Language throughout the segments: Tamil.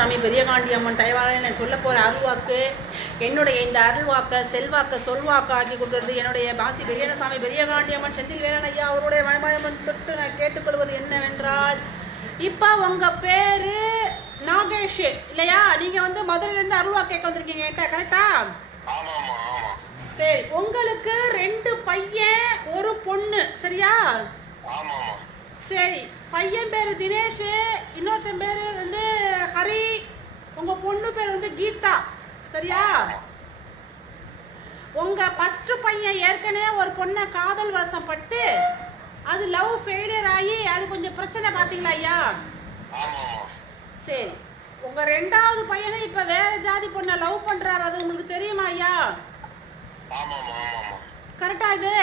சாமி பெரியகாண்டி அம்மன் டைவாளன் நான் சொல்ல போகிற அருள்வாக்கு என்னுடைய இந்த அருள்வாக்கை செல்வாக்கை சொல்வாக்கு ஆக்கி கொண்டிருந்தது என்னுடைய பாசி பெரியசாமி பெரியகாண்டி அம்மன் செந்தில் வேலன் ஐயா அவருடைய மனமன் தொட்டு நான் கேட்டுக்கொள்வது என்னவென்றால், இப்போ உங்கள் பேர் நாகேஷ் இல்லையா? நீங்கள் மதுரையிலேருந்து அருள்வாக்கு கேட்க வந்திருக்கீங்க என்கிட்ட, கரெக்டா? சரி, உங்களுக்கு 2 பையன் 1 பொண்ணு, சரியா? சரி, பையன் பேர் தினேஷ், இன்னொருத்தன் பேர் ஹரி, உங்க பொண்ணு பேர் கீதா, சரியா? உங்க ஃபர்ஸ்ட் பையன் ஏற்கனவே ஒரு பொண்ணை காதல் வசப்பட்டு அது லவ் ஃபெயிலியர் ஆகி அது கொஞ்சம் பிரச்சனை, பாத்தீங்களா ஐயா? சரி, உங்க 2வது பையனை இப்ப வேற ஜாதி பொண்ணை லவ் பண்றாரு, அது உங்களுக்கு தெரியுமா ஐயா? கரெக்டா இது?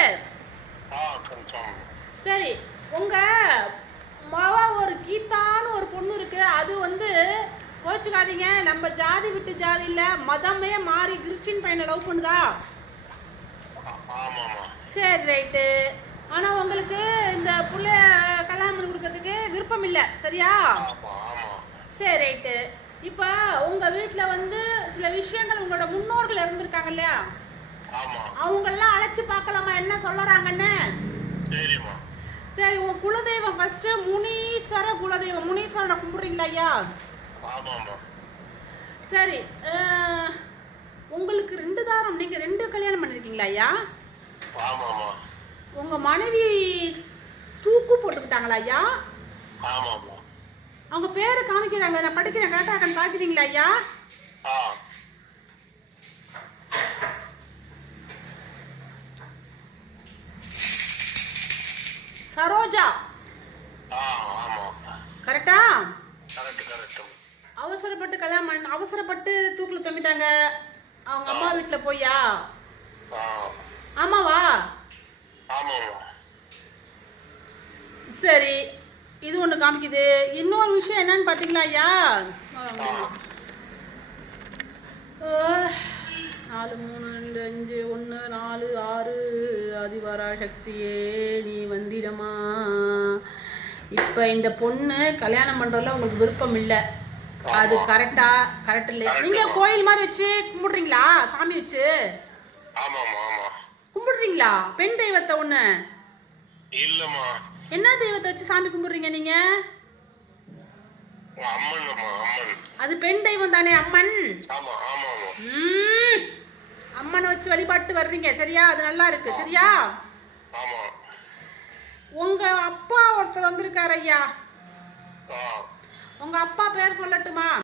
சரி, உங்க மாவா ஒரு கீதான்னு ஒரு பொண்ணு இருக்கு, அது கோச்சுக்காதீங்க, நம்ம ஜாதி விட்டு ஜாதி இல்ல, மதமே மாறி கிறிஸ்டின் பையனை லவ் பண்ணுதா? சரி, ரைட்டு. ஆனா உங்களுக்கு இந்த புள்ள கல்யாணம் பண்ணி கொடுக்கறதுக்கு விருப்பம் இல்ல, சரியா? சரி, ரைட்டு. இப்ப உங்க வீட்டுல சில விஷயங்கள் உங்களோட முன்னோர்கள் இருந்திருக்காங்க இல்லையா, அவங்க எல்லாம் அழைச்சு பார்க்கலாமா என்ன சொல்லறாங்கன்னு? சரி, உங்க குலதெய்வம் ஃபர்ஸ்ட் முனீஸ்வர குலதெய்வம், முனீஸ்வரனை கும்பிடுறீங்களா ஐயா? சரி, உங்களுக்கு 2 தாரம், நீங்க 2 கல்யாணம் பண்ணிருக்கீங்களா ஐயா? உங்க மனைவி தூக்கு போட்டுக்கிட்டாங்களா ஐயா? அவங்க பேரை காமிக்கிறாங்க, நான் படிக்கிறேன், கரெக்டா பாக்குறீங்களா ஐயா? சரோஜா, கரெக்டா? அவசரப்பட்டு கல்யாணம், அவசரப்பட்டு தூக்குல தொங்கிட்டாங்க அவங்க அம்மா வீட்டுல போயா? ஆமாவா? சரி, இது ஒண்ணு காமிக்குது. இன்னொரு விஷயம் என்னன்னு பாத்தீங்களா ஐயா? 4 3 2 5 1 4 6 ஆதிவாரா சக்தியே நீ வந்திடமா. இப்ப இந்த பொண்ணு கல்யாணம் பண்றதுல உங்களுக்கு விருப்பம் இல்ல, அது கரெக்டா? கரெக்ட் இல்ல? நீங்க கோயில் மாதிரி வச்சு கும்பிடுறீங்களா? சாமி வச்சு கும்பிடுறீங்களா? பெண் தெய்வத்தை ஒண்ணு இல்லம்மா. என்ன தெய்வத்தை வச்சு சாமி கும்பிடுறீங்க நீங்க? அது பெண் தெய்வம் தானே, அம்மன். அம்மனை வச்சு வழிபாட்டு வர்றீங்க, சரியா? அது நல்லா இருக்கு, சரியா? உங்க அப்பா ஒருத்தர் வந்திருக்காரு ஐயா, உங்க அப்பா பேர் சொல்லட்டுமா?